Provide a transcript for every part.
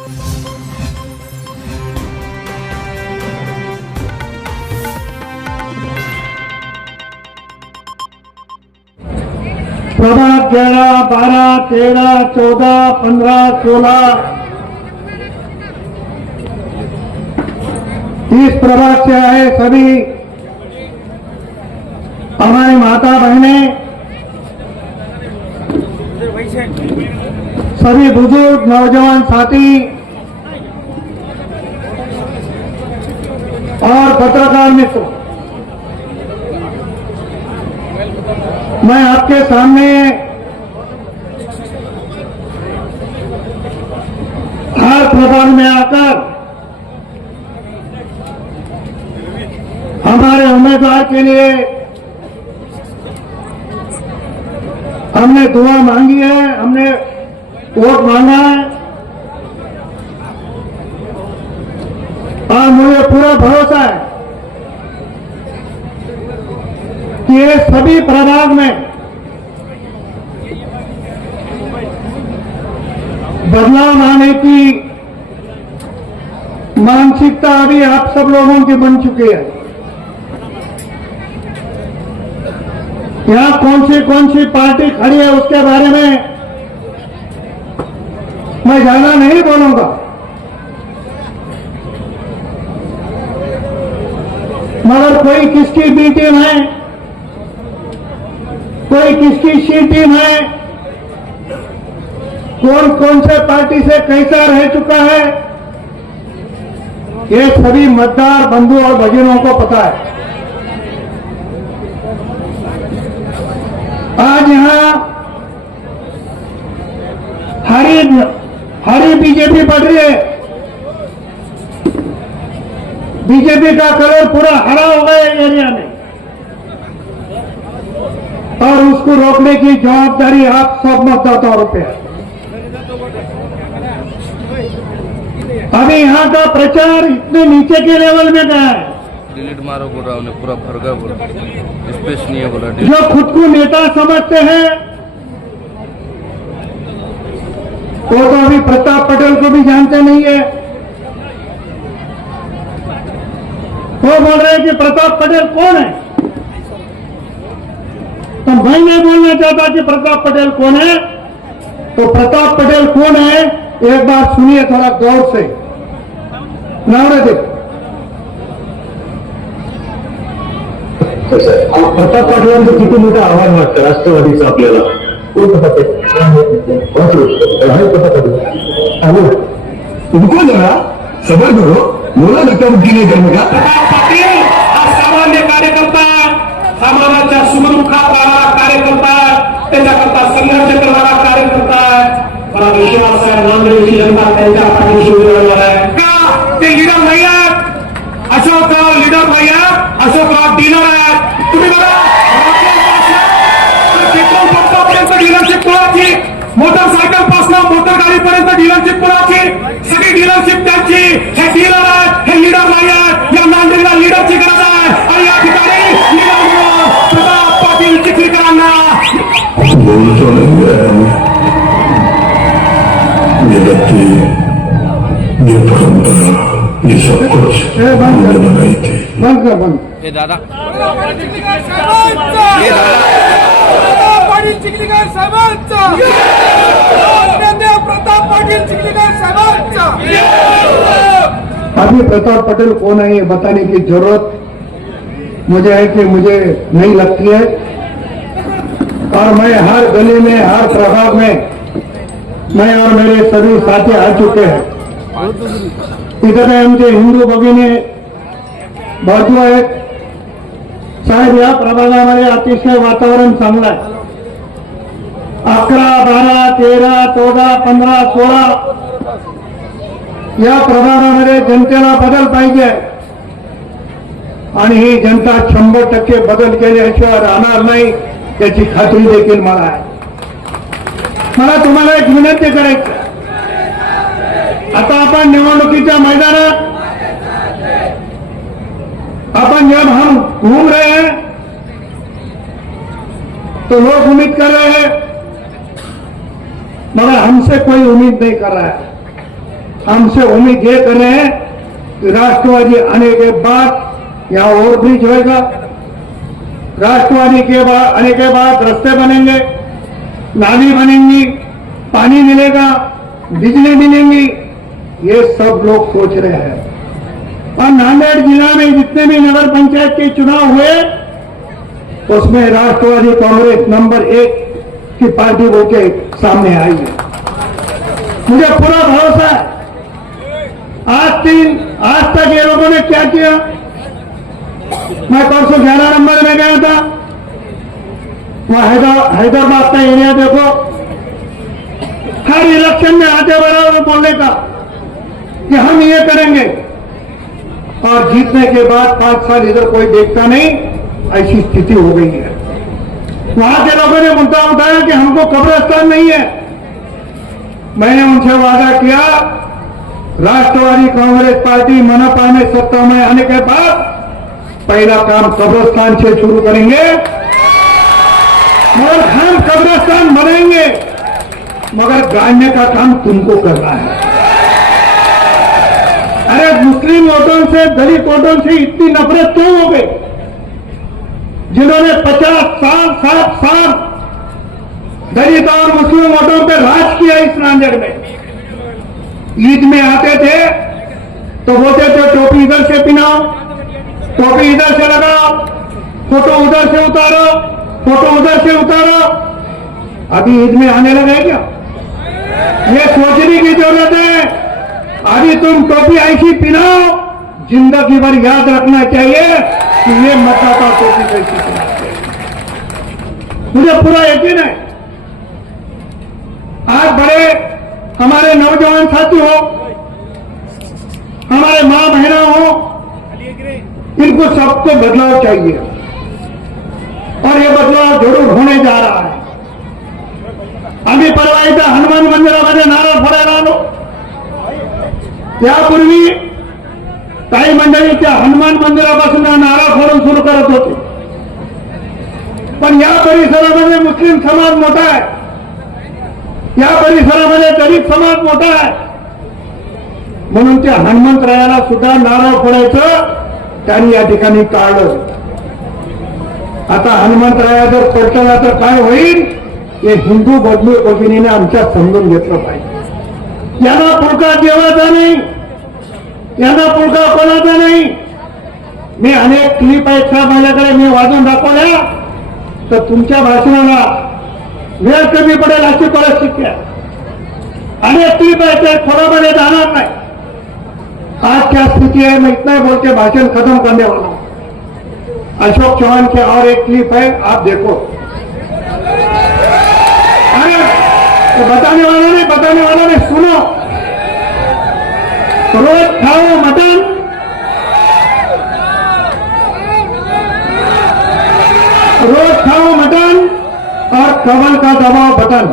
प्रभाग 11, 12, 13, 14, 15, 16 इस प्रभाग से आए सभी हमारी माता बहनें, सभी बुजुर्ग नौजवान साथी और पत्रकार मित्र, मैं आपके सामने हर प्रभाग में आकर हमारे उम्मीदवार के लिए हमने दुआ मांगी है, हमने वोट मांगा है और मुझे पूरा भरोसा है कि ये सभी प्रभाग में बदलाव लाने की मानसिकता अभी आप सब लोगों की बन चुकी है। यहां कौन सी पार्टी खड़ी है उसके बारे में मैं ज्यादा नहीं बोलूंगा, मगर कोई किसकी बी टीम है, कोई किसकी सी टीम है, कौन से पार्टी से कैसा रह चुका है, ये सभी मतदार बंधु और भगिनों को पता है। आज यहां हरी बीजेपी बढ़ रही है, बीजेपी का कलर पूरा हरा हो गया एरिया में और उसको रोकने की जवाबदारी आप सब मतदाताओं पे है। अभी यहां का प्रचार इतने नीचे के लेवल में गया है, डिलीट मारो बोल रहा उन्हें, पूरा भरगा बोला, स्पेस नहीं है बोला। जो खुद को नेता समझते हैं वो तो अभी प्रताप पटेल को भी जानते नहीं है। वो बोल रहे हैं कि प्रताप पटेल कौन है, तो मैं नहीं बोलना चाहता कि प्रताप पटेल कौन है। तो प्रताप पटेल कौन है एक बार सुनिए थोड़ा गौर से। नावरे प्रताप पाटलांचं किती मोठं आव्हान वाटतं राष्ट्रवादीचं आपल्याला? कोण प्रताप उनको जरा सबर करो, बोला धक्काबुक्की नहीं करने का। प्रताप पाटील हा सामान्य कार्यकर्ता, समाजाच्या सुखदुःखात राहणारा कार्यकर्ता, त्याच्याकरता संघर्ष करणारा कार्यकर्ता मला विश्वास आहे नांदेडची जनता त्यांच्या पाठीशी उभी राहणार आहे का? ते लीडर नाही आहेत, अशोकराव लीडर नाही आहेत, अशोकराव डीलर आहेत। तुम्ही बघा पेट्रोल पंपापर्यंत डीलरशिप कोणाची, मोटरसायकल पासून मोटर गाडीपर्यंत डीलरशिप कोणाची, सगळी डीलरशिप त्यांची। हे डीलर आहेत, हे लीडर नाही आहेत। या नांदेडला लीडरची गरज आहे आणि या ठिकाणी लीडर म्हणून प्रताप पाटील चिखलीकरांना बोलतो नाही ये परंपरा ये सब कुछ हमने बनाई थी। बंद कर बंद। हे दादा पाटील चिखलीकर साहेबांचा, प्रताप पाटील चिखलीकर साहेबांचा। अभी प्रताप पटेल कौन है ये बताने की जरूरत मुझे है कि मुझे नहीं लगती है। और मैं हर गली में हर प्रभाग में मैं और मेरे सभी साथी आ चुके हैं। इधर आमचे हिंदू भगिनी बाजू आहेत। साहेब या प्रभागामध्ये अतिशय वातावरण चांगलं आहे। 11, 12, 13, 14, 15, 16 या प्रभागामध्ये जनतेला बदल पाहिजे आणि ही जनता 100% बदल केल्याशिवाय राहणार नाही याची खात्री देखील मला आहे। मला तुम्हाला एक विनंती करायची, आता आपण निवडणुकीच्या मैदानात अपन जब हम घूम रहे हैं तो लोग उम्मीद कर रहे हैं, मगर हमसे कोई उम्मीद नहीं कर रहा है। हमसे उम्मीद ये कर रहे हैं कि राष्ट्रवादी आने के बाद यहाँ और ब्रिज होएगा, राष्ट्रवादी के बाद आने के बाद रास्ते बनेंगे, नाली बनेंगी, पानी मिलेगा, बिजली मिलेंगी, ये सब लोग सोच रहे हैं। और नांदेड़ जिला में जितने भी नगर पंचायत के चुनाव हुए उसमें राष्ट्रवादी कांग्रेस नंबर 1 की पार्टी बोल के सामने आई है। मुझे पूरा भरोसा है। आज तक ये लोगों ने क्या किया, मैं परसों 11 नंबर में गया था, वहां हैदराबाद का एरिया देखो, हर इलेक्शन में आगे बढ़ा और बोलने का कि हम ये करेंगे, और जीतने के बाद 5 साल इधर कोई देखता नहीं, ऐसी स्थिति हो गई है। वहां के लोगों ने मुद्दा उठाया कि हमको कब्रिस्तान नहीं है। मैंने उनसे वादा किया, राष्ट्रवादी कांग्रेस पार्टी मनपा में सत्ता में आने के बाद पहला काम कब्रिस्तान से शुरू करेंगे, मगर हम कब्रिस्तान बनाएंगे, मगर गाड़ने का काम तुमको करना है। अरे मुस्लिम वोटों से, दलित वोटों से इतनी नफरत क्यों हो गई, जिन्होंने 50 साल 60 साल दलित और मुस्लिम वोटों पर राज किया इस नांदेड़ में। ईद में आते थे तो बोलते थे टोपी इधर से पहनाओ, टोपी इधर से लगाओ, फोटो उधर से उतारो, फोटो उधर से उतारो। अभी ईद में आने लगे क्या? ये सोचने की जरूरत है। अभी तुम टोपी ऐसी पहनाओ, जिंदगी भर याद रखना चाहिए कि ये मतदाता टोपी कैसी पहनाते हैं। मुझे पूरा यकीन है, आज बड़े हमारे नौजवान साथी हो, हमारे मां बहना हो, इनको सबको बदलाव चाहिए, और ये बदलाव जरूर होने जा रहा है। आम्ही परवा इथं हनुमान मंदिरामध्ये नारळ फोडायला आलो, त्यापूर्वी काही मंडळी त्या हनुमान मंदिरापासून नारळ फोडून सुरू करत होते, पण या परिसरामध्ये मुस्लिम समाज मोठा आहे, या परिसरामध्ये दलित समाज मोठा आहे, म्हणून त्या हनुमंतरायाला सुद्धा नारळ फोडायचं त्यांनी या ठिकाणी टाळलं. आता हनुमंतराया जर पलटला तर काय होईल हे हिंदू बदलू भगिनीने आमच्या समजून घेतलं पाहिजे. यांना पुळका देवाचा नाही, यांना पुळका कोणाचा नाही. मी अनेक क्लिप आहेत साहेब माझ्याकडे, मी वाजून दाखवल्या तर तुमच्या भाषणाला वेळ कमी पडेल अशी परिस्थिती आहे. अनेक क्लिप आहेत, खोलामध्ये जाणार नाही. आज क्या स्थिति है, मैं इतना ही बोल के भाषण खत्म करने वाला हूं. अशोक चौहान के और एक क्लिप है, आप देखो. अरे तो बताने वाला नहीं, सुनो. रोज खाओ मटन, रोज खाओ मटन और कमल का दबाव बटन.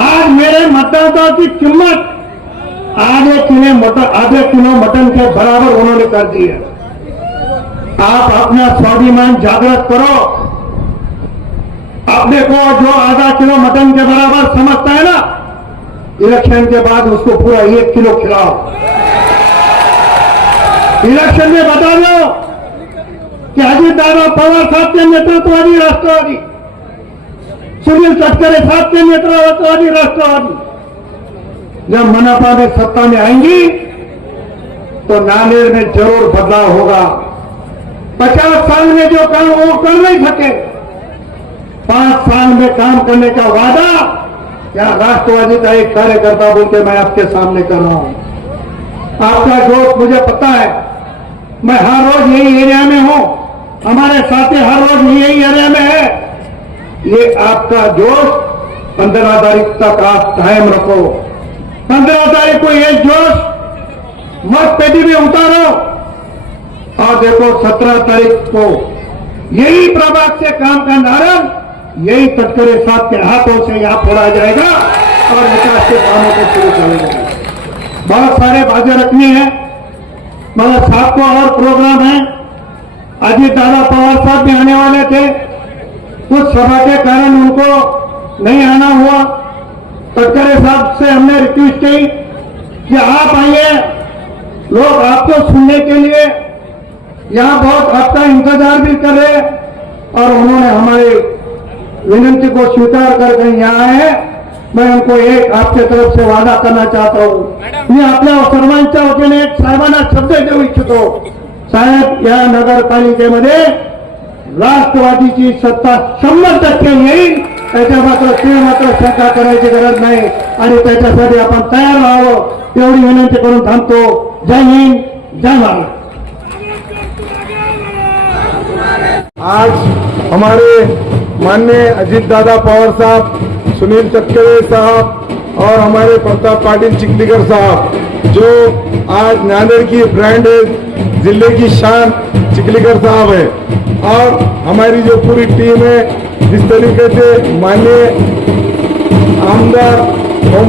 आज मेरे मतदाताओं की कीमत आधे किलो मटन के बराबर उन्होंने कर दी है. आप अपना स्वाभिमान जागृत करो. अपने को जो आधा किलो मटन के बराबर समझता है ना, इलेक्शन के बाद उसको पूरा 1 किलो खिलाओ. इलेक्शन में बता दो कि अजीत दादा पवार साहब के नेतृत्ववादी राष्ट्रवादी, सुनील तटकरे साहब के नेतृत्ववादी राष्ट्रवादी जब मनपा में सत्ता में आएंगी तो नांदेड़ में जरूर बदलाव होगा. 50 साल में जो काम वो कर नहीं सके, 5 साल में काम करने का वादा या राष्ट्रवादी का एक कार्यकर्ता बोल के मैं आपके सामने कर रहा हूं. आपका जोश मुझे पता है, मैं हर रोज यही एरिया में हूं, हमारे साथी हर रोज यही एरिया में है. ये आपका जोश 15 तारीख तक आप कायम रखो. 15 तारीख को ये जोश मत पेटी में उतारो और देखो 17 तारीख को यही प्रभाग से काम का नारंग यही तटकरे साहब के हाथों से यहां फोड़ा जाएगा और विकास के कामों को शुरू करेंगे. बहुत सारे बातें रखनी है, मगर साहब को और प्रोग्राम है. अजीत दादा पवार साहब भी आने वाले थे, कुछ सभा के कारण उनको नहीं आना हुआ. तटकरे साहब से हमने रिक्वेस्ट की कि आप आइए, लोग आपको सुनने के लिए यहाँ बहुत आपका इंतजार भी कर रहे और उन्होंने हमारी विनंती को स्वीकार करके यहाँ आए हैं. मैं उनको एक आपच्या तरफ से वादा करना चाहता हूं. मी आपल्या सर्वांच्या वतीने एक साहेबांना शब्द देऊ इच्छितो. साहेब, या नगरपालिकेमध्ये राष्ट्रवादीची सत्ता 100% येईल. त्याच्या मात्र शंका करायची गरज नाही आणि त्याच्यासाठी आपण तयार राहावं एवढी विनंती करून थांबतो. जय हिंद, जय महाराष्ट्र. आज हमारे माननीय अजीत दादा पवार साहब, सुनील तटकरे साहब और हमारे प्रताप पाटिल चिखलीकर साहब, जो आज नांदेड़ की ब्रांड है, जिले की शान चिखलीकर साहब है, और हमारी जो पूरी टीम है, जिस तरीके से माननीय आमदार ओम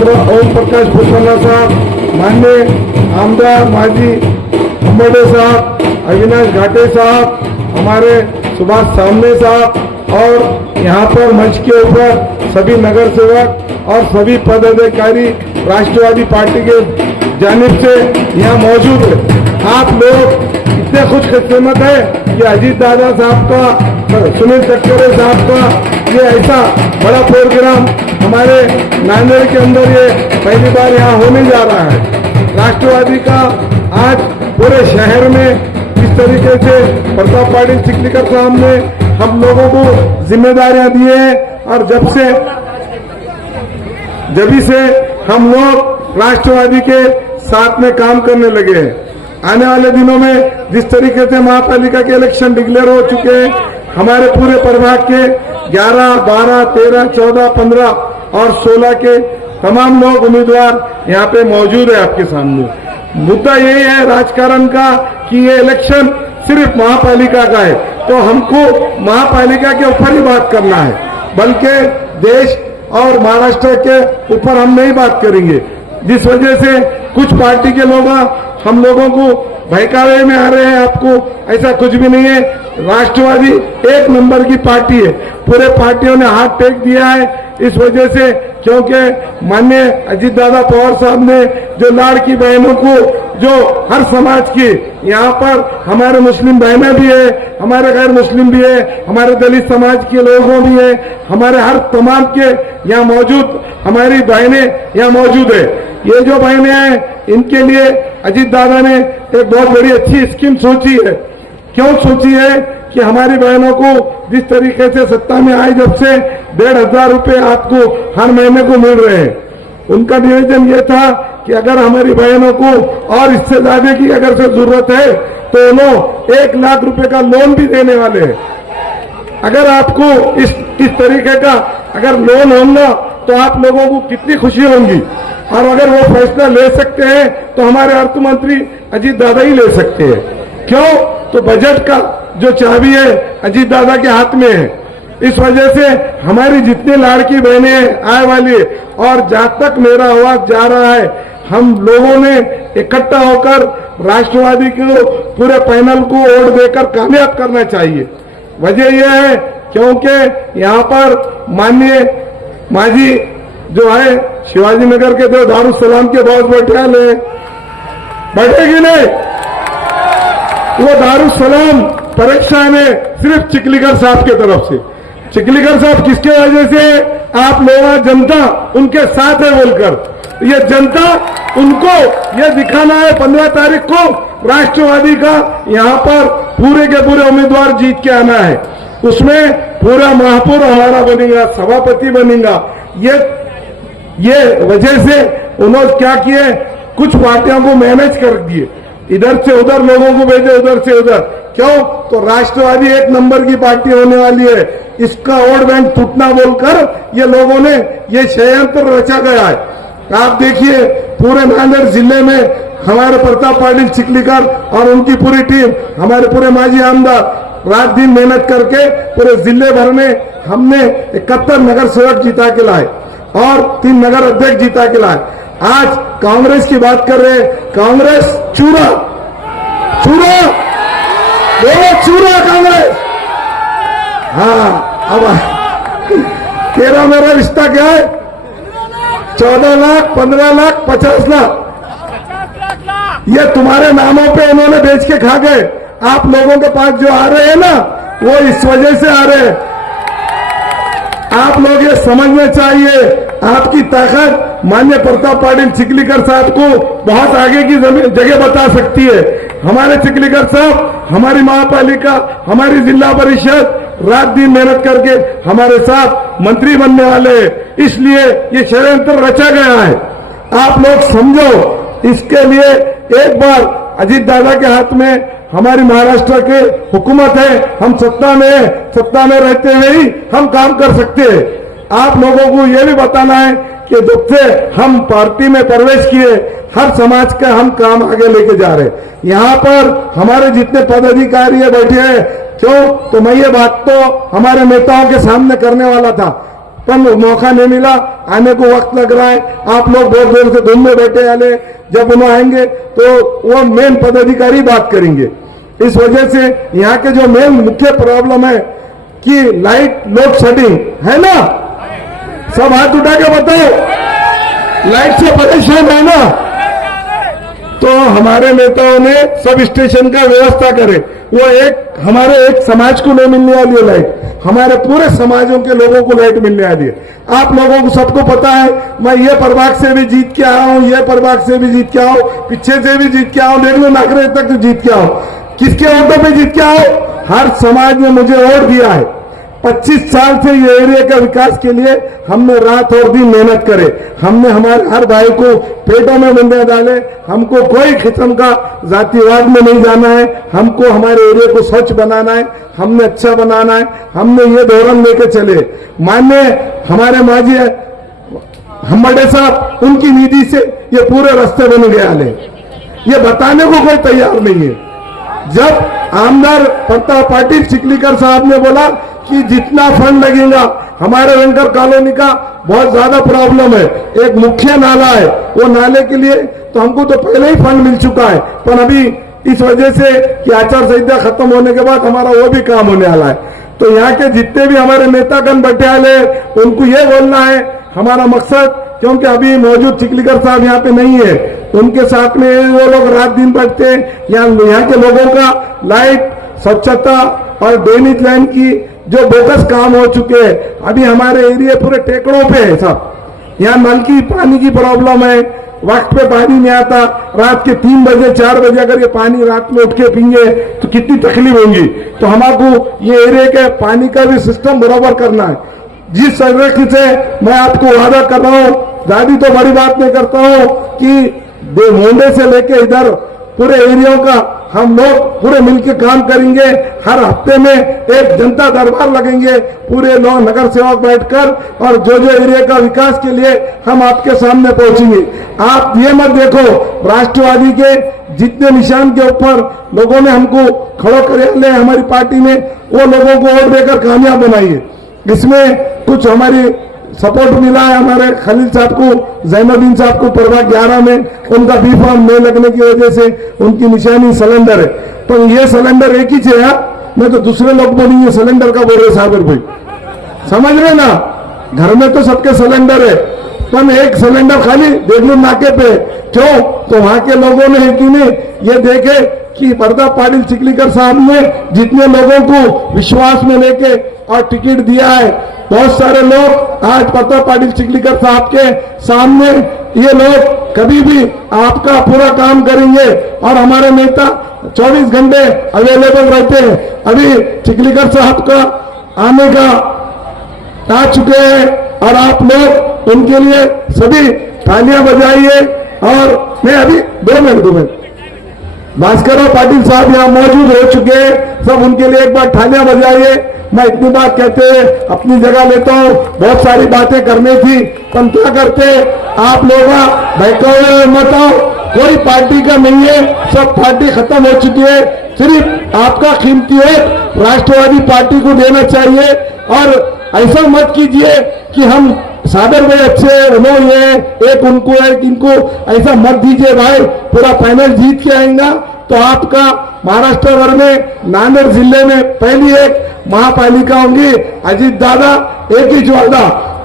प्रकाश पुष्पन्ना साहब, माननीय आमदार माजी अंबोडे साहब, अविनाश घाटे साहब, हमारे सुभाष सामने साहब और यहाँ पर मंच के ऊपर सभी नगर सेवक और सभी पदाधिकारी राष्ट्रवादी पार्टी के जानिब से यहाँ मौजूद है. आप लोग इतने खुशकिस्मत है कि अजीत दादा साहब का, सुनील तटकरे साहब का ये ऐसा बड़ा प्रोग्राम हमारे नांदेड़ के अंदर ये पहली बार यहाँ होने जा रहा है. राष्ट्रवादी का आज पूरे शहर में इस तरीके से प्रताप पाटिल चिखलीकर साहब ने हम लोगों को जिम्मेदारियां दी है और जब से हम लोग राष्ट्रवादी के साथ में काम करने लगे हैं. आने वाले दिनों में जिस तरीके से महापालिका के इलेक्शन डिक्लेयर हो चुके हैं, हमारे पूरे प्रभाग के 11, 12, 13, 14, 15 और 16 के तमाम लोग उम्मीदवार यहाँ पे मौजूद है आपके सामने. मुद्दा यही है राजकारण का कि ये इलेक्शन सिर्फ महापालिका का है, तो हमको महापालिका के ऊपर ही बात करना है, बल्कि देश और महाराष्ट्र के ऊपर हम नहीं बात करेंगे. जिस वजह से कुछ पार्टी के लोग हम लोगों को बहकावे में आ रहे हैं. आपको ऐसा कुछ भी नहीं है. राष्ट्रवादी एक नंबर की पार्टी है. पूरे पार्टियों ने हाथ टेक दिया है इस वजह से, क्योंकि माननीय अजीत दादा पवार साहब ने जो लाड़की बहनों को, जो हर समाज की, यहाँ पर हमारे मुस्लिम बहनें भी है, हमारे गैर मुस्लिम भी है, हमारे दलित समाज के लोगों भी है, हमारे हर तमाम के यहाँ मौजूद हमारी बहनें यहाँ मौजूद है. ये जो बहनें हैं इनके लिए अजीत दादा ने एक बहुत बड़ी अच्छी स्कीम सोची है. क्यों सोची है कि हमारी बहनों को जिस तरीके से सत्ता में आए जब से 1,500 रुपये आपको हर महीने को मिल रहे हैं. उनका निवेदन ये था कि अगर हमारी बहनों को और इससे ज्यादा की अगर से जरूरत है तो लोग 1 लाख रुपए का लोन भी देने वाले हैं. अगर आपको इस तरीके का अगर लोन होगा तो आप लोगों को कितनी खुशी होगी. और अगर वो फैसला ले सकते हैं तो हमारे अर्थ मंत्री अजीत दादा ही ले सकते हैं. क्यों? तो बजट का जो चाबी है अजीत दादा के हाथ में है. इस वजह से हमारी जितनी लाड़की बहनें आए वाली है, और जहां तक मेरा आवाज जा रहा है, हम लोगों ने इकट्ठा होकर राष्ट्रवादी को पूरे पैनल को वोट देकर कामयाब करना चाहिए. वजह यह है क्योंकि यहाँ पर माननीय माजी जो है शिवाजी नगर के जो दारुसलाम के बॉस बैठे हैं, बैठेगी नहीं, वो दारुसलाम परीक्षा ने सिर्फ चिखलीकर साहब के तरफ से. चिखलीकर साहब किसके वजह से? आप लोग जनता उनके साथ है बोलकर, ये जनता उनको ये दिखाना है 15 तारीख को राष्ट्रवादी का यहाँ पर पूरे के पूरे उम्मीदवार जीत के आना है. उसमें पूरा महापौर हमारा बनेगा, सभापति बनेगा. ये वजह से उन्होंने क्या किए, कुछ पार्टियों को मैनेज कर दिए, इधर से उधर लोगों को भेजे, उधर से उधर. क्यों? तो राष्ट्रवादी एक नंबर की पार्टी होने वाली है, इसका वोट बैंक टूटना बोलकर ये लोगों ने ये षड्यंत्र रचा गया है. आप देखिए पूरे नांदेड़ जिले में हमारे प्रताप पाटिल चिखलीकर और उनकी पूरी टीम, हमारे पूरे माजी आमदार रात दिन मेहनत करके पूरे जिले भर में हमने 71 नगर सेवक जीता के लाए और 3 नगर अध्यक्ष जीता के लाए. आज कांग्रेस की बात कर रहे हैं, कांग्रेस चूरा चूरा बोलो, चूरा कांग्रेस. हाँ, अब तेरा मेरा रिश्ता क्या है? 14 लाख, 15 लाख, 50 लाख. ये तुम्हारे नामों पे उन्होंने बेच के खा गए। आप लोगों के पास जो आ रहे हैं ना, वो इस वजह से आ रहे हैं। आप लोग ये समझना चाहिए, आपकी ताकत माननीय प्रताप पाटिल चिखलीकर साहब को बहुत आगे की जगह बता सकती है। हमारे चिखलीकर साहब, हमारी महापालिका, हमारी जिला परिषद रात दिन मेहनत करके हमारे साथ मंत्री बनने वाले हैं, इसलिए ये षड्यंत्र रचा गया है। आप लोग समझो, इसके लिए एक बार अजीत दादा के हाथ में हमारी महाराष्ट्र के हुकूमत है, हम सत्ता में है, सत्ता में रहते हुए ही हम काम कर सकते हैं। आप लोगों को यह भी बताना है कि जब से हम पार्टी में प्रवेश किए, हर समाज का हम काम आगे लेके जा रहे हैं। यहाँ पर हमारे जितने पदाधिकारी बैठे हैं, क्यों तो मैं ये बात तो हमारे नेताओं के सामने करने वाला था, पर मौका नहीं मिला, आने को वक्त लग रहा है। आप लोग बहुत देर से धूम में बैठे वाले, जब उन्हें आएंगे तो वो मेन पदाधिकारी बात करेंगे। इस वजह से यहाँ के जो मेन मुख्य प्रॉब्लम है कि लाइट लोड शेडिंग है ना, सब हाथ उठा के बताओ, लाइट से परेशान है ना, तो हमारे नेताओं ने सब स्टेशन का व्यवस्था करे। वो हमारे एक समाज को नहीं मिलने वाली है लाइट, हमारे पूरे समाजों के लोगों को लाइट मिलने वाली है। आप लोगों को सबको पता है, मैं ये प्रभाग से भी जीत के आया हूं, ये प्रभाग से भी जीत के आया हूं, पीछे से भी जीत के आया हूं, देख लो नागरे तक तो जीत के आया हूं। किसके वोटों पे जीत के आओ? हर समाज ने मुझे वोट दिया है। 25 साल से ये एरिया का विकास के लिए हमने रात और दिन मेहनत करे। हमने हमारे हर भाई को पेटों में बंदे डाले। हमको कोई किस्म का जातिवाद में नहीं जाना है, हमको हमारे एरिया को स्वच्छ बनाना है, हमने अच्छा बनाना है। हमने ये धोरण लेके चले। माननीय हमारे माजी हम्बड़े साहब, उनकी निधि से ये पूरे रास्ते बन गए आले, ये बताने को कोई तैयार नहीं है। जब आमदार प्रताप पाटिल चिखलीकर साहब ने बोला कि जितना फंड लगेगा, हमारे वेंकर कॉलोनी का बहुत ज्यादा प्रॉब्लम है, एक मुख्य नाला है, वो नाले के लिए तो हमको तो पहले ही फंड मिल चुका है, पर अभी इस वजह से कि आचार संहिता खत्म होने के बाद हमारा वो भी काम होने वाला है। तो यहाँ के जितने भी हमारे नेतागण बैठे वाले, उनको ये बोलना है हमारा मकसद, क्योंकि अभी मौजूद चिखलीकर साहब यहाँ पे नहीं है, उनके साथ में वो लोग रात दिन बैठते हैं। यहाँ के लोगों का लाइट, स्वच्छता और ड्रेनेज लाइन की जो बोगस काम हो चुके हैं, अभी हमारे एरिया पूरे टेकड़ों पे है सब। यहाँ नल की पानी की प्रॉब्लम है, वक्त पे पानी नहीं आता। रात के 3 बजे 4 बजे अगर ये पानी रात में उठ के पीएंगे तो कितनी तकलीफ होगी। तो हमको ये एरिया के पानी का भी सिस्टम बराबर करना है। जिस तरीके से मैं आपको वादा कर रहा हूँ, ज्यादा तो बड़ी बात नहीं करता हूँ कि मोंडे से लेके इधर पूरे एरिया का हम लोग पूरे मिलकर काम करेंगे। हर हफ्ते में एक जनता दरबार लगेंगे, पूरे लोग नगर सेवक बैठकर, और जो जो एरिया का विकास के लिए हम आपके सामने पहुंचेंगे। आप ये मत देखो, राष्ट्रवादी के जितने निशान के ऊपर लोगों ने हमको खड़ो कर हमारी पार्टी में, वो लोगों को वोट देकर कामयाब बनाइए। इसमें कुछ हमारी सपोर्ट मिला है हमारे खलील साहब को, जैनुद्दीन साहब को प्रभाग 11 में उनका बी फॉर्म नहीं लगने की वजह से उनकी निशानी सिलेंडर है। तो ये सिलेंडर एक ही है, मैं तो दूसरे लोग बोलेंगे सिलेंडर का बोल रहे साहब भाई, समझ रहे ना, घर में तो सबके सिलेंडर है, पर एक सिलेंडर खाली देवलू नाके पे। क्यों? तो वहां के लोगों ने कि नहीं ये देखे कि प्रताप पाटिल चिखलीकर साहब ने जितने लोगों को विश्वास में लेके और टिकट दिया है, बहुत सारे लोग आज प्रताप पाटिल चिखलीकर साहब के सामने ये लोग कभी भी आपका पूरा काम करेंगे, और हमारे नेता 24 घंटे अवेलेबल रहते हैं। अभी चिखलीकर साहब का आने का आ चुके हैं, और आप लोग उनके लिए सभी तालियां बजाइए। और मैं अभी 2 मिनट भास्कर पाटिल साहब यहाँ मौजूद हो चुके हैं, सब उनके लिए एक बार तालियां बजाइए। मैं इतनी बात कहते हैं अपनी जगह लेता हूँ, बहुत सारी बातें करनी थी, पर क्या करते आप लोग बहकावे मत आओ, कोई पार्टी का नहीं है, सब पार्टी खत्म हो चुकी है। सिर्फ आपका कीमती वोट राष्ट्रवादी पार्टी को देना चाहिए, और ऐसा मत कीजिए कि हम सागर में अच्छे उन्होंने एक उनको एक इनको, ऐसा मत दीजिए भाई। पूरा पैनल जीत के आएगा तो आपका महाराष्ट्र भर में नांदेड़ जिले में पहली एक महापालिका होंगी। अजीत दादा एक ही वादा,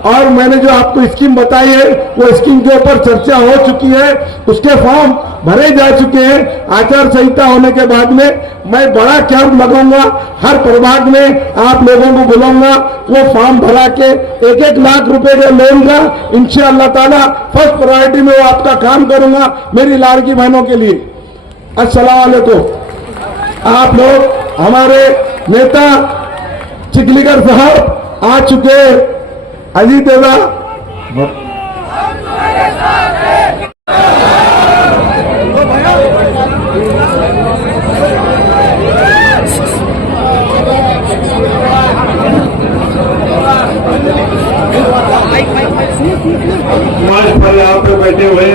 और मैंने जो आपको स्कीम बताई है वो स्कीम के ऊपर चर्चा हो चुकी है, उसके फॉर्म भरे जा चुके हैं। आचार संहिता होने के बाद में मैं बड़ा कैंप लगाऊंगा, हर प्रभाग में आप लोगों को बुलाऊंगा, वो फॉर्म भरा के 1-1 लाख रुपए के लोन का इंशाअल्लाह ताला फर्स्ट प्रायोरिटी में वो आपका काम करूंगा मेरी लाड़की बहनों के लिए। अस्सलाम वालेकुम। आप लोग हमारे नेता चिखलीकर साहब आ चुके, अजीत दादा मंच पर यहाँ पे बैठे हुए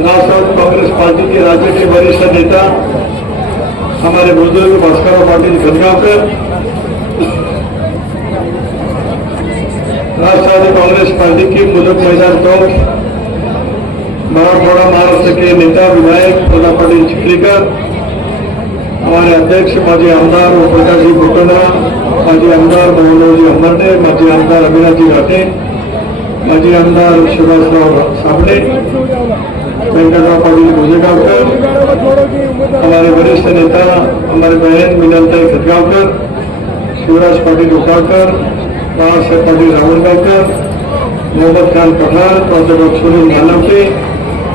राष्ट्रवादी कांग्रेस पार्टी के राज्य के वरिष्ठ नेता हमारे बुजुर्ग भास्करराव पाटील खतगांवकर, राष्ट्रवादी कांग्रेस पार्टी की मुलुक मैदान टोक मराठवाड़ा महाराष्ट्र के नेता विधायक प्रताप पाटील चिखलीकर, हमारे अध्यक्ष माजी आमदार ओमप्रकाशजी भुटणा, माजी आमदार मोहनरावजी अंबर्डे, माजी आमदार अविनाशजी घाटे, माजी आमदार शिवाजीराव साबळे, वेंकटराव पाटील भुजेगावकर, हमारे वरिष्ठ नेता हमारे बहन मिनलताई खतगांवकर, शिवराज पाटील उकाळकर, बाळासाहेब पाटील रावणगावकर, मोहम्मद खान पठार, प्राध्यापक सुनील नानवटे,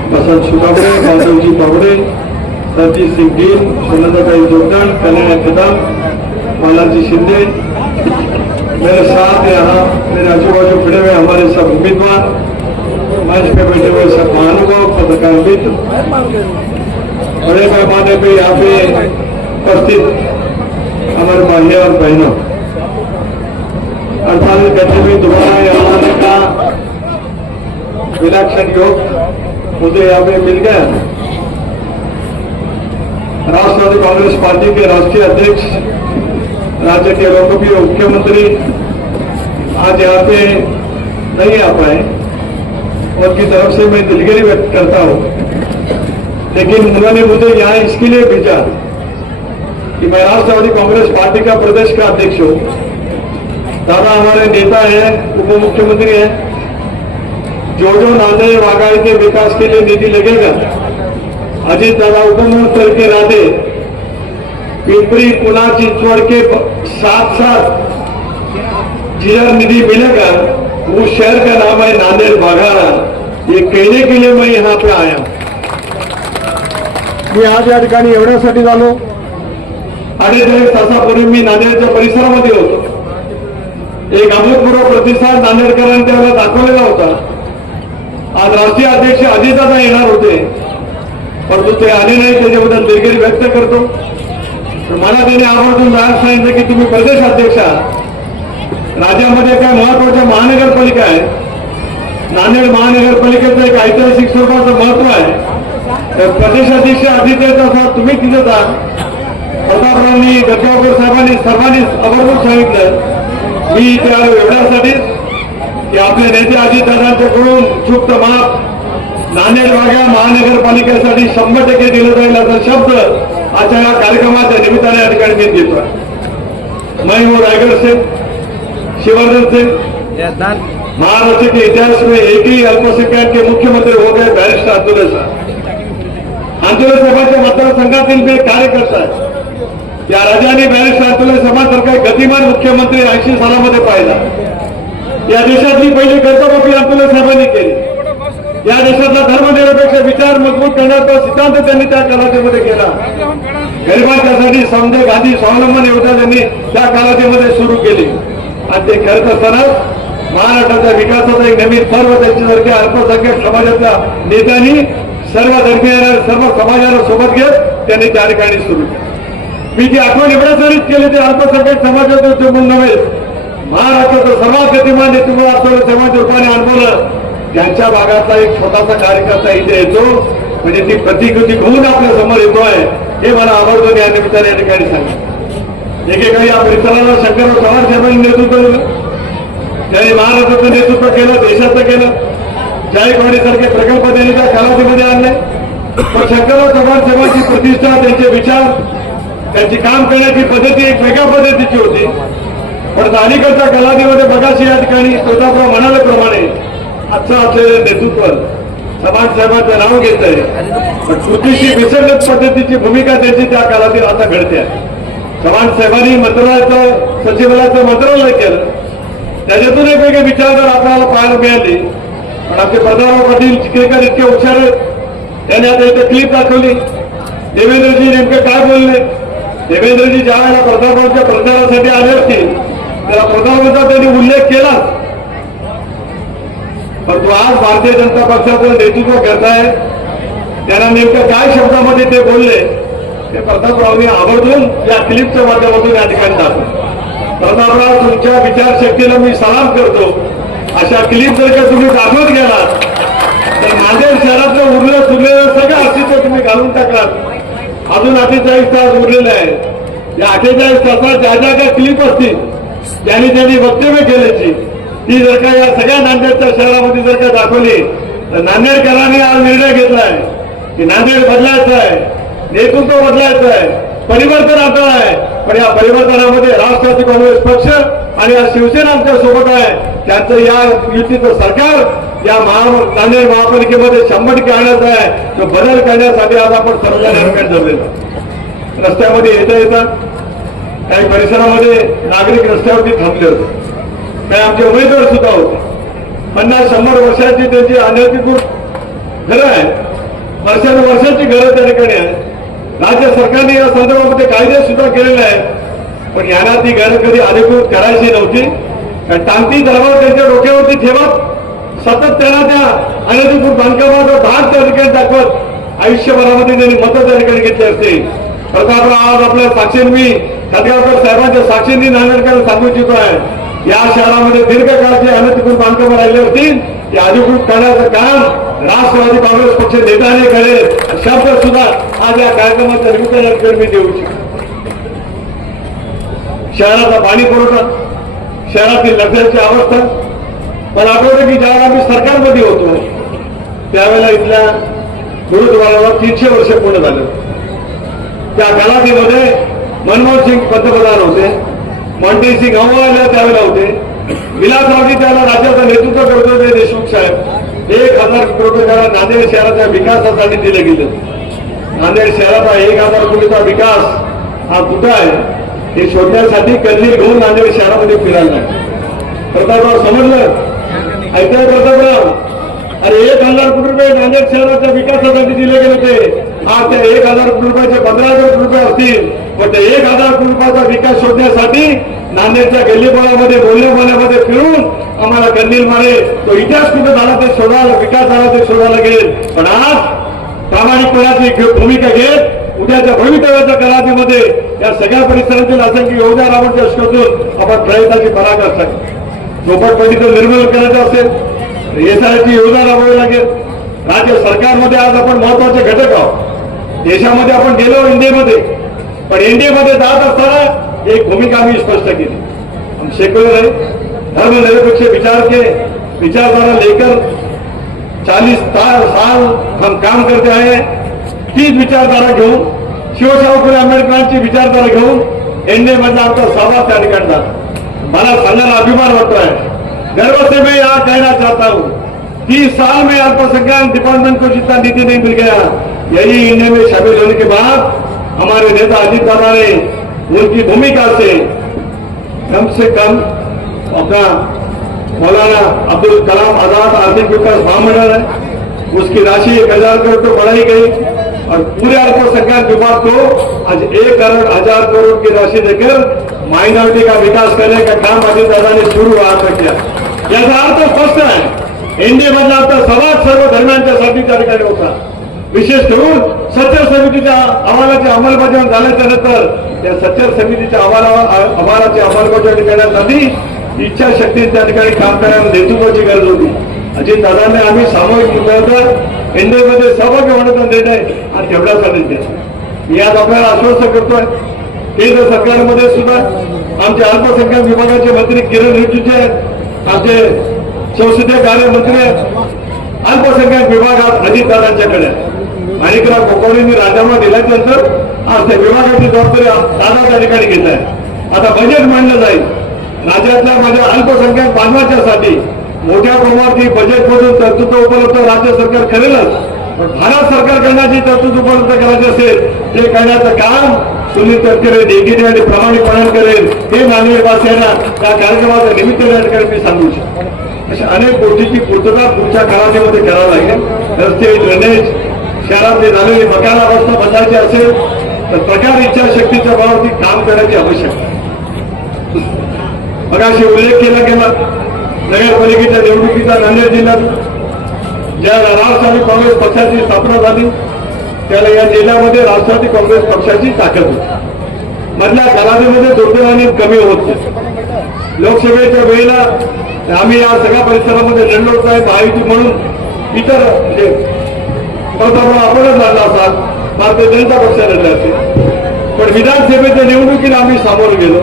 बसंत सुकाबडे, माधवजी बाबडे, रतीश सिंग गिल, सुनंदाताई जोगदान, कल्याण कदम, बालाजी शिंदे, मेरे साथ यहाँ मेरे आजू बाजू खड़े हुए हमारे सब उम्मीदवार, मंच पे बैठे हुए सब महानुभाव, पत्रकार मित्र, बड़े पैमाने पे यहाँ पे उपस्थित हमारे भाइयों और बहनों, 48 घंटे में दोबारा यहाँ आने का विलक्षण योग मुझे यहाँ पे मिल गया। राष्ट्रवादी कांग्रेस पार्टी के राष्ट्रीय अध्यक्ष, राज्य के लोकप्रिय मुख्यमंत्री आज यहाँ पे नहीं आ पाए, उनकी तरफ से मैं दिलगिरी व्यक्त करता हूँ, लेकिन उन्होंने मुझे यहाँ इसके लिए भेजा कि मैं राष्ट्रवादी कांग्रेस पार्टी का प्रदेश का अध्यक्ष हूँ। दादा हमारे नेता है, उप मुख्यमंत्री है, जो नांदेड़ वाघाड़ी के विकास के लिए निधि लगेगा, अजीत दादा उपमुख्यमंत्री के नाते पिंपरी पुना चिंचवड़ के साथ साथ जिधर निधि मिलेगा उस शहर का नाम है नांदेड़ वाघाड़ा। ये कहने के लिए मैं यहाँ पे आया। मी आज या ठिकाणी एवढ्यासाठी झालो, अडीच तासापूर्वी मी नांदेडच्या परिसरामध्ये होतो। एक अभूतपूर्व प्रतिसाद नांदेडकरांनी त्याला दाखवलेला होता। आज राष्ट्रीय अध्यक्ष अजितदादा येणार होते, परंतु ते आले नाही, त्याच्याबद्दल दिलगिरी व्यक्त करतो। मला त्याने आवर्जून जाहीर सांगितलं की तुम्ही प्रदेश अध्यक्ष आहात, राज्यामध्ये काय महत्वाच्या महानगरपालिका आहे, नांदेड महानगरपालिकेचं एक ऐतिहासिक स्वरूपाचं महत्व आहे, तर प्रदेशाध्यक्ष अजितदादा तुम्ही तिथे जा। प्रतापरावांनी गजगावकर साहेबांनी सर्वांनी आवर्जून सांगितलं मी इथे आलो एवढ्यासाठीच की आपले नेते अजितदादांच्याकडून चुक्त माप नांदेड वाघा महानगरपालिकेसाठी 100% दिलं जाईल असा शब्द आजच्या या कार्यक्रमाच्या निमित्ताने या ठिकाणी मी देतोय। मैं वो रायगढ़ से शिववर्धन से महाराष्ट्र के इतिहास में एक ही अल्पसंख्यक के मुख्यमंत्री हो गए बैरिस्टर अंतुले साहब। अंतुले साहेबांच्या मतदारसंघातील मी कार्यकर्ता आहे। या राज्याने बैरिस्टर अंतुले साहेबांसारखा एक गतिमान मुख्यमंत्री 80 सालामध्ये पाहिला। या देशातली पहिली कर्तव्य अंतुले साहेबांनी केली। या देशातला धर्मनिरपेक्ष विचार मजबूत करण्याचा सिद्धांत त्यांनी त्या कालावधीमध्ये केला। गरिबांच्यासाठी समदे गांधी स्वावलंबन योजना त्यांनी त्या कालावधीमध्ये सुरू केली आणि ते करत असताना महाराष्ट्राच्या विकासाचा एक नवीन पर्व त्यांच्यासारख्या अल्पसंख्याक समाजाच्या नेत्यांनी सर्व धर्मीयांना सर्व समाजाला सोबत घेत त्यांनी त्या ठिकाणी सुरू केलं। मी ती आठवण एवढ्यासाठीच केली ते अल्पसंख्याक समाजाचं उद्योगून नव्हे, महाराष्ट्राचं सर्वात गतिमान नेतृत्व असलेलं समाज रूपाने अनुभवलं त्यांच्या भागातला एक छोटासा कार्यकर्ता इथे येतो म्हणजे ती प्रतिकृती घेऊन आपल्या समोर येतोय हे मला आवर्जून या निमित्ताने या ठिकाणी सांगितलं। एकेकाळी या परिसराला शंकरराव चव्हाण साहेबांनी नेतृत्व दिलं, त्यांनी महाराष्ट्राचं नेतृत्व केलं, देशाचं केलं, जायकवाडीसारखे प्रकल्प त्यांनी त्या कालावधीमध्ये आणले। पण शंकरराव चव्हाण साहेबांची प्रतिष्ठा, त्यांचे विचार, त्यांची काम करण्याची पद्धती एक वेगळ्या पद्धतीची होती। पण अलीकडच्या कालावधीमध्ये बघाशी या ठिकाणी प्रतापराव म्हणाल्याप्रमाणे आजचं असलेलं नेतृत्व समाजसेवाचं नाव घेत आहे, पण कृतीशी विसर्जित पद्धतीची भूमिका त्यांची त्या कालावधीत आता घडते आहे. समाजसेवानी मंत्रालयाचं सचिवालयाचं मंत्रालय केलं, त्याच्यातून एक वेगळे विचारधारा आपल्याला पाहायला मिळाली. पण आमचे प्रतापराव पाटील चिखलीकर इतके हुशार आहेत, त्यांनी आता इथे क्लिप दाखवली. देवेंद्रजी नेमके काय बोलले? देवेंद्रजी ज्या वेळेला प्रतापरावच्या प्रचारासाठी आले असतील त्याला प्रतापरावचा त्यांनी उल्लेख केला, परंतु आज भारतीय जनता पक्षाचं नेतृत्व करताय त्यांना नेमकं काय शब्दामध्ये ते बोलले ते प्रतापरावनी आवर्जून या क्लिपच्या माध्यमातून या ठिकाणी दाखवलं. प्रतापराव, तुमच्या विचारशक्तीला मी सलाम करतो. अशा क्लिप जर का तुम्ही दाखवत गेलात तर नांदेड शहरातलं उरलेलं सगळं अस्तित्व तुम्ही घालून टाकलात. अजून 48 तास उरलेले आहेत. या 48 तासात ज्या ज्या काही क्लिप असतील त्यांनी वक्तव्य केल्याची ती जर का या सगळ्या नांदेडच्या शहरामध्ये जर का दाखवली तर नांदेडकरांनी आज निर्णय घेतलाय की नांदेड बदलायचं आहे, नेतृत्व बदलायचं आहे, परिवर्तन आता आहे. पण या परिवर्तनामध्ये राष्ट्रवादी काँग्रेस पक्ष आणि या शिवसेना आमच्या सोबत आहे. त्यांचं या युतीचं सरकार या नांदेड महापालिकेमध्ये 100% आणायचं आहे. तो बदल करण्यासाठी आज आपण सर्वजण जमलेलो. रस्त्यामध्ये येता काही परिसरामध्ये नागरिक रस्त्यावरती थांबले होते, काही आमचे उमेदवार सुद्धा होते. 50-100 वर्षाची त्यांची अनधिकृत घरं आहेत, वर्षानुवर्षाची घरं त्या ठिकाणी आहेत. राज्य सरकारने या संदर्भामध्ये कायदे सुद्धा केलेले आहेत, पण यांना ती घरं कधी अधिकृत करायची नव्हती. टांगती दरबार त्यांच्या डोक्यावरती ठेवत सतत त्यांना त्या अनधिकृत बांधकामाचा भाग त्या ठिकाणी दाखवत आयुष्यभरामध्ये त्यांनी मतं त्या ठिकाणी घेतली असते. प्रतापराव आज आपल्या साक्षींनी खतगावकर साहेबांच्या साक्षींनी नांदेडकर सांगू इच्छितो आहे, या शहरामध्ये दीर्घकाळची अनधिकृत बांधकामं राहिली असतील ते अधिकृत करण्याचं काम राष्ट्रवादी काँग्रेस पक्ष नेत्याने करेल शब्द सुद्धा आज या कार्यक्रमाच्या निमित्ताने मी देऊ शकतो. शहराचा पाणी पुरवठा, शहरातील रस्त्याची अवस्था, मला आठवतं की ज्यावेळेला आम्ही सरकारमध्ये होतो त्यावेळेला इथल्या गुरुद्वाराला 300 वर्ष पूर्ण झालं. त्या कालावधीमध्ये मनमोहन सिंग पंतप्रधान होते, मोंटी सिंग अहवाला त्यावेळेला होते, विलासरावजी त्याला राज्याचं नेतृत्व करत होते देशमुख साहेब. 1000 कोटी त्याला नांदेड शहराच्या विकासासाठी दिले गेले. नांदेड शहराचा 1000 कोटीचा विकास हा कुठं आहे हे शोधण्यासाठी कर्णील घेऊन नांदेड शहरामध्ये फिरायला प्रतापराव समजलं. ऐकलं प्रतापराव, अरे 1000 कोटी रुपये नांदेड शहराच्या विकासासाठी दिले गेले होते. आज त्या 1000 कोटी रुपयाचे 15,000 कोटी रुपये असतील, पण ते 1000 कोटी रुपयाचा विकास शोधण्यासाठी नांदेडच्या गल्लीबोळामध्ये बोलण्यामध्ये फिरून आम्हाला कर्णील मारे तो इतिहास कुठे झाला ते शोधायला, विकास झाला ते शोधायला गेले. पण आज प्रामाणिकपणाची भूमिका घेत उद्याच्या भवितव्याच्या कालावधीमध्ये या सगळ्या परिसरातील असंख्य योजना राबवण्याच्या शोधून आपण प्रयत्नाची पराकाष्ठा झोपडपट्टीचं निर्मूलन करायचं असेल, एसआयची योजना राबवावी लागेल. राज्य सरकारमध्ये आज आपण महत्वाचे घटक आहोत. देशामध्ये आपण गेलो इंडियामध्ये, पण इंडियामध्ये जात असताना एक भूमिका आम्ही स्पष्ट केली. हम सेक्युलर आहे, धर्मनिरपेक्ष विचारधारा लेकर 40 साल हम काम करते आहे. तीच विचारधारा घेऊन शिवशाहू फुले आंबेडकरांची विचारधारा घेऊन एनडीए मधला आमचा सहभाग त्या ठिकाणी झाला. मला सांगायला अभिमान वाटतो आहे, गर्व से मैं यहाँ कहना चाहता हूँ 30 साल में अल्पसंख्यक डिपार्टमेंट को जितना निधि नहीं मिल गया, यही इंडिया में शामिल होने के बाद हमारे नेता अजीत दादा ने उनकी भूमिका से कम अपना मौलाना अब्दुल कलाम आजाद आर्थिक विकास महामंडल है, उसकी राशि 1000 करोड़ तो बढ़ाई गई और पूरे अल्पसंख्यक विभाग को आज 1,000 करोड़ की राशि देकर माइनॉरिटी का विकास करने का काम अजीत दादा ने शुरू आज किया. याचा अर्थ स्पष्ट आहे, एनडीए मधला आता समाज सर्व धर्मांच्यासाठी त्या ठिकाणी होता. विशेष करून सच्चर समितीच्या अहवालाची अंमलबजावणी झाल्याच्या नंतर त्या सच्चर समितीच्या अहवालाची अंमलबजावणी करण्यासाठी इच्छाशक्ती त्या ठिकाणी काम करण्याला नेतृत्वाची गरज होती. अजित दादांनी आम्ही सामूहिक मुद्द्यावर एनडीएमध्ये सहभागी होण्याचा निर्णय आणि ठेवण्याचा निर्णय मी आज आपल्याला आश्वस्त करतोय. केंद्र सरकारमध्ये सुद्धा आमचे अल्पसंख्याक विभागाचे मंत्री किरण रिजिजू आहेत, आमचे संसदीय कार्यमंत्री अल्पसंख्याक विभागात अजितदादांच्याकडे माणिकराव कोकणेंनी राजीनामा दिल्यानंतर आज त्या विभागाची जबाबदारी दादा त्या ठिकाणी घेत आहे. आता बजेट मांडलं जाईल, राज्यातल्या माझ्या अल्पसंख्याक बांधवांच्यासाठी मोठ्या प्रमाणात बजेटमधून तरतूद उपलब्ध राज्य सरकार करेलच, पण भारत सरकारकडनं जी तरतूद उपलब्ध करायची असेल ते करण्याचं काम सुनील तटकरे देगीने आणि प्रामाणिकपणाने करेल, हे नांदेडवासियांना त्या कार्यक्रमाच्या निमित्ताने मी सांगू शकतो. अशा अनेक गोष्टीची पूर्तता पुढच्या कालावधीमध्ये करावं लागेल. रस्ते, ड्रेनेज, शहरातली झालेली मकान अवस्था बदलायची असेल तर प्रकार इच्छाशक्तीच्या बळावरती काम करण्याची आवश्यकता आहे. मगाशी उल्लेख केला गेला नगरपालिकेच्या निवडणुकीचा नांदेड जिल्ह्यात ज्या राष्ट्रवादी काँग्रेस पक्षाची स्थापना झाली त्याला या जिल्ह्यामध्ये राष्ट्रवादी काँग्रेस पक्षाची ताकद होती. मधल्या कालावधीमध्ये दुर्दैवाने कमी होत नाही. लोकसभेच्या वेळेला आम्ही या सगळ्या परिसरामध्ये लढलो साहेब महायुती म्हणून इतर म्हणजे आपणच लढला असाल, भारतीय जनता पक्ष लढला असेल, पण विधानसभेच्या निवडणुकीला आम्ही सामोरं गेलो.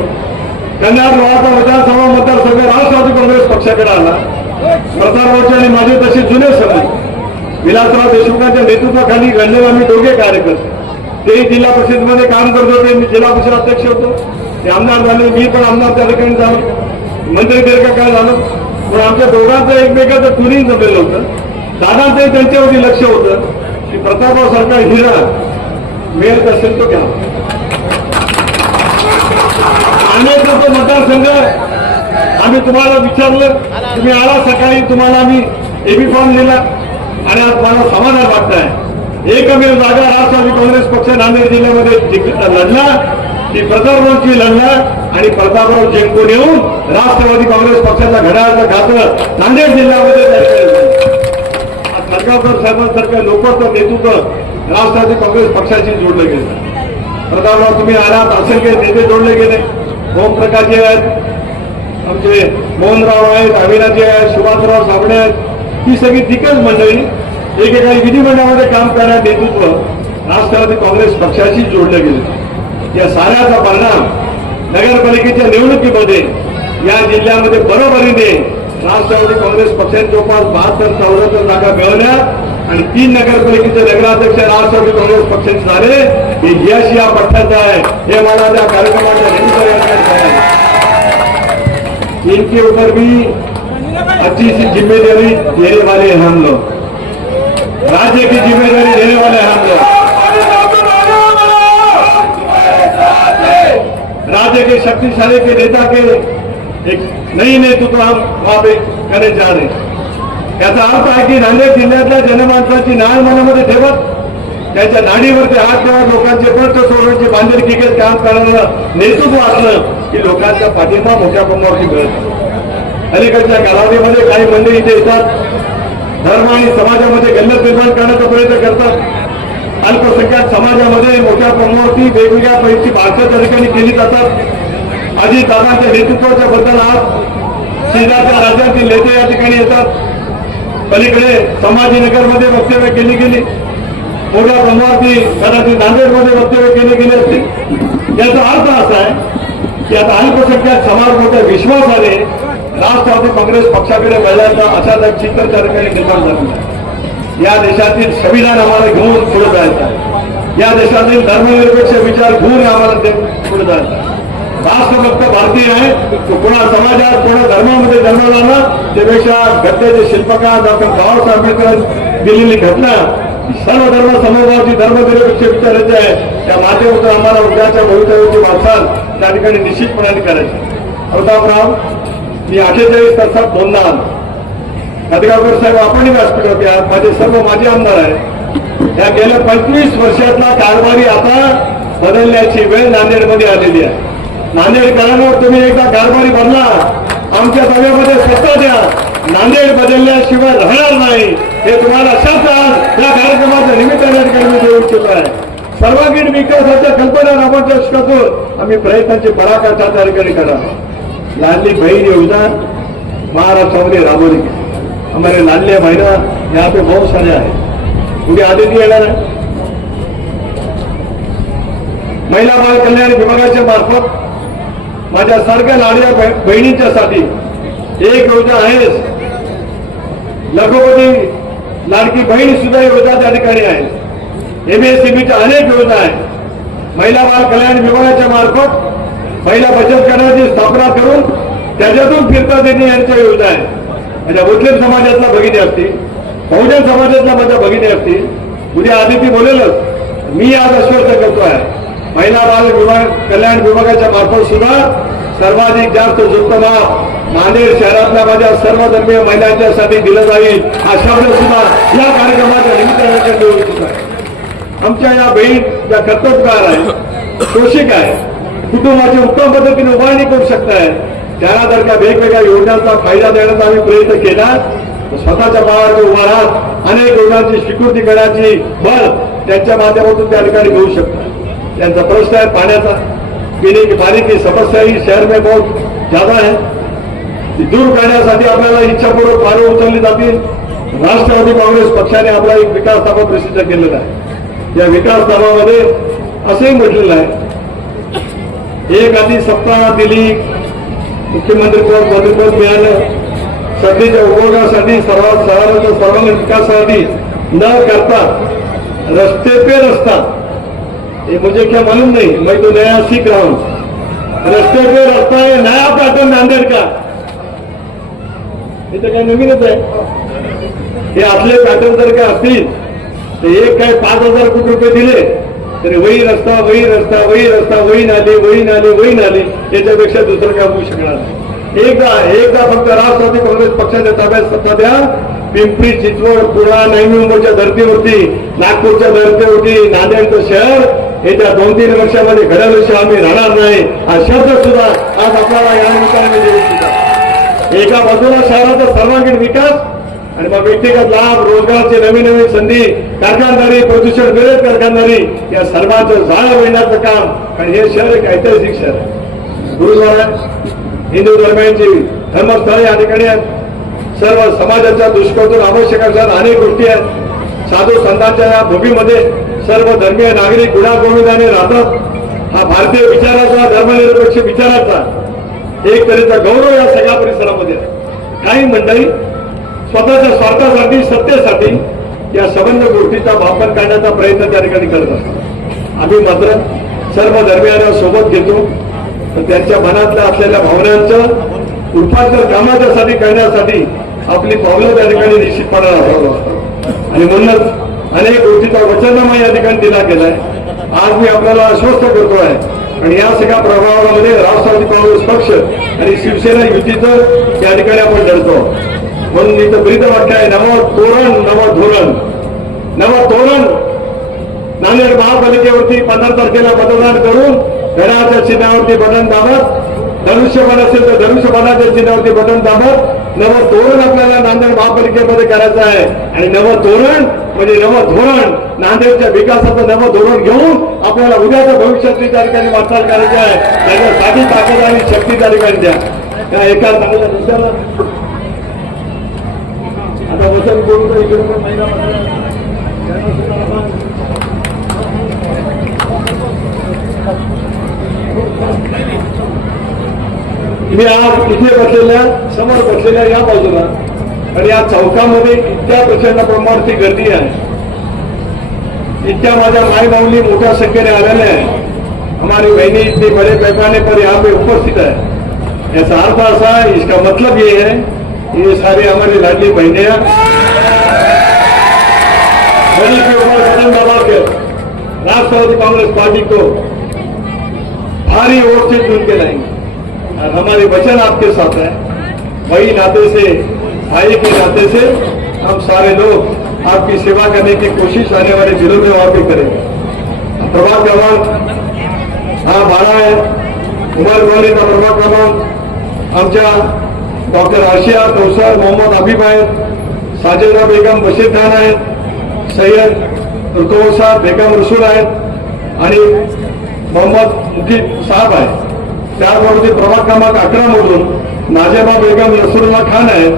कन्नड लोहारा विधानसभा मतदारसंघ राष्ट्रवादी काँग्रेस पक्षाकडे आला. प्रतापरावचे आणि माझे तसे जुने समिती विलासराव देशमुखांच्या नेतृत्वाखाली लढलेले आम्ही दोघे कार्यकर्ते, तेही जिल्हा परिषदेमध्ये काम करत होते, मी जिल्हा परिषद अध्यक्ष होतो, ते आमदार झाले, मी पण आमदार त्या ठिकाणी झालो, मंत्री दीर्घकाळ झालो, पण आमच्या दोघांचं एकमेकाचं ट्युनिंग जमलेलं होतं. दादांचंही त्यांच्यावरती लक्ष होतं की प्रतापराव सारखा हिरा मिळत असेल तो घ्या. अनेक लोक मतदारसंघ आम्ही तुम्हाला विचारलं, तुम्ही आला सकाळी, तुम्हाला आम्ही एबी फॉर्म दिला आणि आज मला समाधान वाटतंय. एकमेव जागा राष्ट्रवादी काँग्रेस पक्ष नांदेड जिल्ह्यामध्ये लढला ती प्रतापरावची लढला आणि प्रतापराव जिंकून येऊन राष्ट्रवादी काँग्रेस पक्षाचा घड्याळाचं खातं नांदेड जिल्ह्यामध्ये खडगावकर साहेबांसारख्या लोकांचं नेतृत्व राष्ट्रवादी काँग्रेस पक्षाशी जोडलं गेलं. प्रतापराव तुम्ही आलात, असंख्य नेते जोडले गेले. ओमप्रकाशजी आहेत, आमचे मोहनराव आहेत, अविनाजी आहेत, सुभाषराव साबणे आहेत, ही सगळी दिग्गज मंडळी एकेकाळी विधिमंडळामध्ये काम करणारे नेतृत्व राष्ट्रवादी काँग्रेस पक्षाशी जोडले गेले. या साऱ्याचा परिणाम नगरपालिकेच्या निवडणुकीमध्ये या जिल्ह्यामध्ये बरोबरीने राष्ट्रवादी काँग्रेस पक्षाने जवळपास 72-74 जागा मिळवल्या आणि 3 नगरपालिकेचे नगराध्यक्ष राष्ट्रवादी काँग्रेस पक्षाचे झाले. हे यश या पक्षाचं आहे, हे मला त्या कार्यक्रमाच्या निमित्ताने इनके ऊपर भी अच्छी सी जिम्मेदारी देने वाले हम लोग, राज्य की जिम्मेदारी देने वाले हम लोग, राज्य के शक्तिशाली के नेता के एक नई नेतृत्व हम वहां पे करने जा रहे हैं. याचा अर्थ आहे की नांदेड जिल्ह्यातल्या जनमानसाची नाळ मनामध्ये ठेवत त्याच्या नाडीवरती हात ठेवत लोकांचे प्रश्न सोडवण्याचे बांधिलकीचे काम करणारं नेतृत्व असलं की लोकांचा पाठिंबा मोठ्या प्रमाणावरती मिळतो. अलीकडच्या कालावधीमध्ये काही मंडळी इथे येतात, धर्म आणि समाजामध्ये गल्लत निर्माण करण्याचा प्रयत्न करतात. अल्पसंख्याक समाजामध्ये मोठ्या प्रमाणावरती वेगवेगळ्या पैकी भाषा त्या ठिकाणी केली जातात. अजित दादांच्या नेतृत्वाच्या बद्दल आज शेजारच्या राज्यातील नेते या ठिकाणी येतात. पलीकडे संभाजीनगरमध्ये वक्तव्य केली गेली, मोठ्या प्रमाणावरती कदाचित नांदेडमध्ये वक्तव्य केले गेले असतील. याचा अर्थ असा आहे की आता अल्पसंख्याक समाज मोठ्या विश्वासाने राष्ट्रवादी काँग्रेस पक्षाकडे वळल्याचा अशा चित्र त्या ठिकाणी निर्माण झालं. या देशातील संविधान आम्हाला घेऊन पुढे जायचं आहे, या देशातील धर्मनिरपेक्ष विचार घेऊन आम्हाला पुढे जायचं आहे. राष्ट्र फक्त भारतीय आहे, तो कोणा समाजात कोणा धर्मामध्ये जन्मला ना, त्यापेक्षा घटनेचे शिल्पकार डॉक्टर बाबासाहेब आंबेडकर दिलेली घटना सर्व धर्म समभावाची धर्मनिरपेक्ष विचारायचे आहे. त्या माध्यमातून आम्हाला उद्याच्या भवितव्याची वाटचाल त्या ठिकाणी निश्चितपणाने करायची. प्रतापराव मी 48 तासात 2दा आलो. खडगावकर साहेब आपणही व्यासपीठ होते, आज माझे सर्व माजी आमदार आहेत. या गेल्या 25 वर्षातला कारभारी आता बदलण्याची वेळ नांदेडमध्ये आलेली आहे. नांदेडकरांवर तुम्ही एकदा कारभारी बदला, आमच्या ताब्यामध्ये सत्ता द्या, नांदेड बदलल्याशिवाय राहणार नाही. हे तुम्हाला शब्द आज या कार्यक्रमाच्या निमित्ताने मी देऊ इच्छितो आहे. सर्वांगीण विकासाच्या कल्पना राबवण्याच्या दृष्टीतून आम्ही प्रयत्नांची पराकाष्ठा त्या ठिकाणी करा. लाडली बहीण योजना महाराष्ट्रामध्ये राबवली गेली. हमारे लाडले बहिणा यहाँ पे बहुत सारे आहेत. उद्या आदिती येणार आहे. महिला बाल कल्याण विभागाच्या मार्फत माझ्या सारख्या लाडक्या बहिणींच्यासाठी एक योजना आहे, लखोपती लाडकी बहीण सुद्धा योजना त्या ठिकाणी आहे. MSMEच्या अनेक योजना आहेत. महिला बाल कल्याण विभागाच्या मार्फत महिला बचत गटाची स्थापना करून त्याच्यातून फिरता देणे यांच्या योजना आहे. म्हणजे मुस्लिम समाजातला भगिनी असतील, बहुजन समाजातला माझ्या भगिनी असतील, उद्या आदिती बोलेलच. मी आज आश्वस्त करतोय महिला बाल कल्याण विभागाच्या मार्फत सुद्धा सर्वाधिक जास्त झुकतं नाव नांदेड शहरातल्या माझ्या सर्व धर्मीय महिलांच्यासाठी दिलं जाईल हा शब्द सुद्धा या कार्यक्रमाच्या निमित्ताने देऊ इच्छित आहे. आमच्या या बहीण ज्या कर्तव्यकार आहे, पोषक आहे, कुटुंबाची उत्तम पद्धतीने उभारणी करू शकताय, त्यांना जर का वेगवेगळ्या योजनांचा फायदा देण्याचा आम्ही प्रयत्न केला तर स्वतःच्या पायावर उभा राहत अनेक योजनांची स्वीकृती करण्याची बळ त्यांच्या माध्यमातून त्या ठिकाणी घेऊ शकतात. त्यांचा प्रश्न आहे पाण्याचा, पीने की पानी की समस्या ही शहर में बहुत ज्यादा है. ती दूर करण्यासाठी आपल्याला इच्छापूर्वक पावले उचलली जातील. राष्ट्रवादी काँग्रेस पक्षाने आपला एक विकास धाबा प्रसिद्ध केलेला आहे. या विकास धाबामध्ये असंही म्हटलेलं आहे, एक आधी सप्ताह दिली, मुख्यमंत्री पद मंत्रिपद मिळालं, संधीच्या उपयोगासाठी सर्वांगीण विकासासाठी न करता रस्ते पे रस्ता, ये मुझे क्या मालूम नहीं, मैं तो नया सीख रहा हूं. रस्ते पे रस्ता है नया पैटर्न नांदेड का, हे तर काय नवीनच आहे. हे आपले पॅटर्न जर काय असतील तर एक काय 5,000 कोटी रुपये दिले तरी वही रस्ता वही रस्ता वही रस्ता वही नाली वही नाली वही नाली, याच्यापेक्षा दुसरं काय होऊ शकणार नाही. एकदा फक्त राष्ट्रवादी काँग्रेस पक्षाच्या ताब्यात सत्ता द्या. पिंपरी चिंचवड पुणा नवी मुंबईच्या धर्तीवरती, नागपूरच्या धर्तीवरती नांदेडचं शहर येत्या 2-3 वर्षामध्ये घडवल्याशिवाय आम्ही राहणार नाही हा शब्द सुद्धा आज आपल्याला या निमित्ताने देऊ इच्छितो. एका बाजूला शहराचा सर्वांगीण विकास आणि मग व्यक्तिगत लाभ, रोजगाराची नवीन संधी, कारखानदारी, प्रदूषण विरहित कारखानदारी या सर्वांचं जाळं विणण्याचं काम. आणि हे शहर एक ऐतिहासिक शहर आहे. गुरुद्वारा, हिंदू धर्मांची धर्मस्थळे या ठिकाणी आहेत. सर्व समाजाच्या दृष्टीकोनातून आवश्यक असणाऱ्या अनेक गोष्टी आहेत. साधू संतांच्या या भूमीमध्ये सर्व धर्मीय नागरिक गुण्यागोविंदाने राहतात. हा भारतीय विचाराचा, धर्मनिरपेक्ष विचाराचा एक तऱ्हेचा गौरव या सगळ्या परिसरामध्ये आहे. काही मंडळी स्वतःच्या स्वार्थासाठी, सत्तेसाठी या संबंध गोष्टीचा वापर करण्याचा प्रयत्न त्या ठिकाणी करत असतात. आम्ही मात्र सर्व धर्मियांना सोबत घेतो, तर त्यांच्या मनातल्या असलेल्या भावनांचं रूपांतर कामाच्यासाठी करण्यासाठी आपली पावलं त्या ठिकाणी निश्चितपणे असावं असतात. आणि म्हणूनच अनेक गोष्टीचा वचननामा या ठिकाणी दिला गेलाय. आज मी आपल्याला आश्वस्त करतो आहे आणि या सगळ्या प्रभावामध्ये राष्ट्रवादी काँग्रेस पक्ष आणि शिवसेना युतीचं या ठिकाणी आपण लढतो. म्हणून इथं ब्रीद वाक्य आहे, नवं तोरण नवं धोरण. नवं तोरण नांदेड महापालिकेवरती 15 तारखेला मतदान करून घड्याळाच्या चिन्हावरती बटन दाबत, धनुष्यबाण असेल तर धनुष्यबाणाच्या चिन्हावरती बटन दाबत नवं तोरण आपल्याला नांदेड महापालिकेमध्ये करायचं आहे. आणि नवं तोरण म्हणजे नवं धोरण, नांदेडच्या विकासाचं नवं धोरण घेऊन आपल्याला उद्याच्या भविष्यातली त्या ठिकाणी वाटचाल करायची आहे. त्याच्यासाठी ताकद आणि शक्ती त्या ठिकाणी द्या. त्या एका चांगल्या मुद्द्याला आता वचन करून इकडे पण महिला मी आज इथे बसलेल्या, समोर बसलेल्या या बाजूला आणि या चौकामध्ये इतक्या प्रचंड प्रमाणाची गर्दी आहे, इतक्या माझ्या माई माऊली मोठ्या संख्येने आलेल्या आहे. हमारी बहनी इतनी बड़े पैमाने पर यहाँ पे उपस्थित है. ऐसा अर्थ ऐसा है, इसका मतलब ये है ये सारी हमारी लाडली बहनियां घड़ी के ऊपर बटन दबा के राष्ट्रवादी कांग्रेस पार्टी को भारी वोट से चुन के लाएंगे. और हमारे वचन आपके साथ है, वही नाते से, भाई के नाते से हम सारे लोग आपकी सेवा करने की कोशिश आने वाले दिनों में और भी करेंगे. प्रभाग क्रमांक हा 12 आहे. उमरवाडीचा प्रभाग क्रमांक आमच्या डॉक्टर आशिया कौसर मोहम्मद हबीब आहेत, साजिदा बेगम बशीर खान आहेत, सय्यद रुतोसा बेगम रसूल आहेत आणि मोहम्मद मुकीद साहब आहेत. त्याचबरोबर प्रभाग क्रमांक 11 मधून नाजेबा बेगम नसरुल्ला खान आहेत.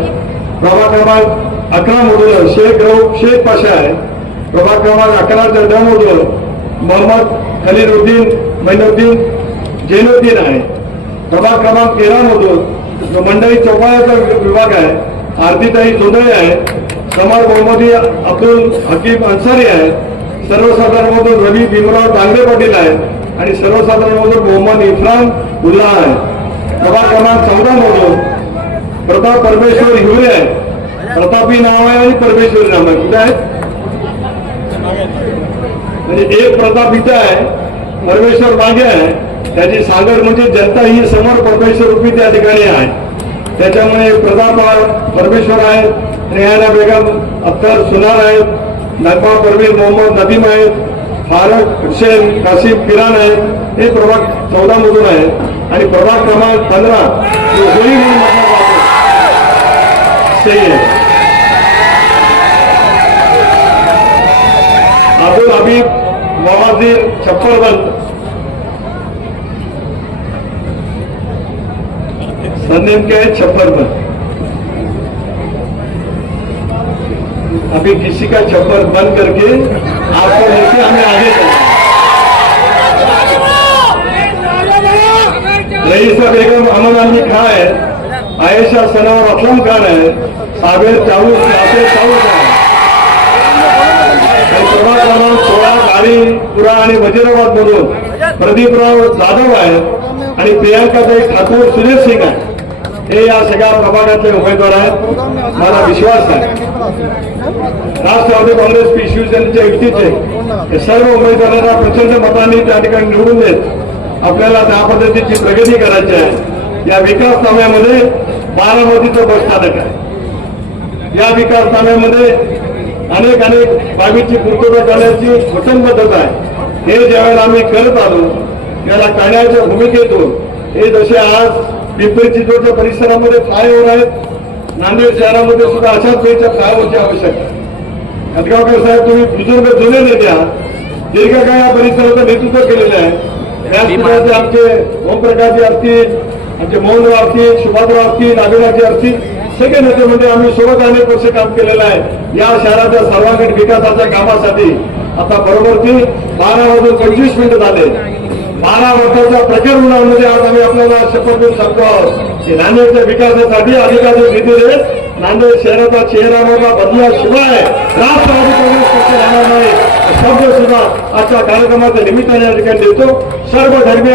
प्रभाग क्रमांक 11 मधून शेख पाशा आहे. प्रभाग क्रमांक 11 मधून मोहम्मद खलीलुद्दीन मैनुद्दीन जैनुद्दीन आहे. प्रभाग क्रमांक 13 मधून जो मंडळी चौपाळ्याचा विभाग आहे, आरतीताई जोंधळे आहे, समर मोहम्मदी अब्दुल हकीम अन्सारी आहे. सर्वसाधारण मधून रवी भीमराव दांगडे पाटील आहेत आणि सर्वसाधारण मधून मोहम्मद इफ्रान उल्ला आहे. प्रभाग क्रमांक 14 मधून प्रताप परमेश्वर हिवरे आहे. प्रतापी नाव आहे आणि परमेश्वरी नाव आहे. कुठे आहे? म्हणजे एक प्रताप इथं आहे, परमेश्वर मागे आहे. त्याची सांगड म्हणजे जनता ही समोर परमेश्वर रूपी त्या ठिकाणी आहे. त्याच्यामुळे प्रताप परमेश्वर आहे. रेहाना बेगम अख्तर सुनार आहेत. नकबा परवीन मोहम्मद नदीम आहेत. फारुक हुसेन कासिम किरान आहेत. हे प्रभाग 14 मधून आहे. आणि प्रभाग क्रमांक 15 होळी म्हणून सही आहे. अब्दुल हबीब मवाजीर छप्परबंद सरनेम क्या है? छप्परबंद. अभी किसी का छप्पर बंद करके आपको लेके हमें आगे चलना. रईसा बेगम अमन अली खां है. आयशा सनवर असलम खान है. साबिर चाऊस नासिर चाऊस है. प्रभाग क्रमांक 16 गाडीपुरा आणि वजीराबाद मधून प्रदीपराव जाधव आहेत आणि प्रियांकाताई ठाकूर सुरेश सिंग आहे. हे या सगळ्या प्रभागातले उमेदवार आहेत. मला विश्वास आहे राष्ट्रवादी काँग्रेस पी शिवसेनेच्या युतीचे हे सर्व उमेदवारांना प्रचंड मतांनी त्या ठिकाणी निवडून देत आपल्याला त्या पद्धतीची प्रगती करायची आहे. या विकासनाम्यामध्ये बारामतीचं बस स्थानक आहे. या विकासनाम्यामध्ये अनेक बाबीची पूर्तता करण्याची वचनबद्धता आहे. हे ज्यावेळेला आम्ही करत आलो याला करण्याच्या भूमिकेतून हे जसे आज पिंपरी चिंचवडच्या परिसरामध्ये फ्लायओव्हर आहेत. नांदेड शहरामध्ये सुद्धा अशाच वेळेच्या फ्लायओव्हरची आवश्यकता आहे. हदगावकर साहेब, तुम्ही बुजुर्ग जुने नेते आहात. दीर्घकाळ या परिसराचं नेतृत्व केलेलं आहे. व्यासपीठाचे आमचे ओमप्रकाशजी असतील, आमचे मोहनराव असतील, सुभाषराव असतील, नागराजी असतील, सगळे नेते म्हणजे आम्ही सोबत अनेक वर्ष काम केलेलं आहे. या शहराच्या सर्वांगीण विकासाच्या कामासाठी आता बरोबर ती 12 वाजून 25 मिनिटं झाले. 12 वर्षाच्या प्रकरणामध्ये आज आम्ही आपल्याला शपथ देऊन सांगतो आहोत की नांदेडच्या विकासासाठी अधिकारी निधी देत नांदेड शहराचा चेहरा बदलल्याशिवाय राष्ट्रवादी काँग्रेस पक्ष राहणार नाही. शब्द सुद्धा आजच्या कार्यक्रमाच्या निमित्ताने या ठिकाणी देतो. सर्व धर्मीय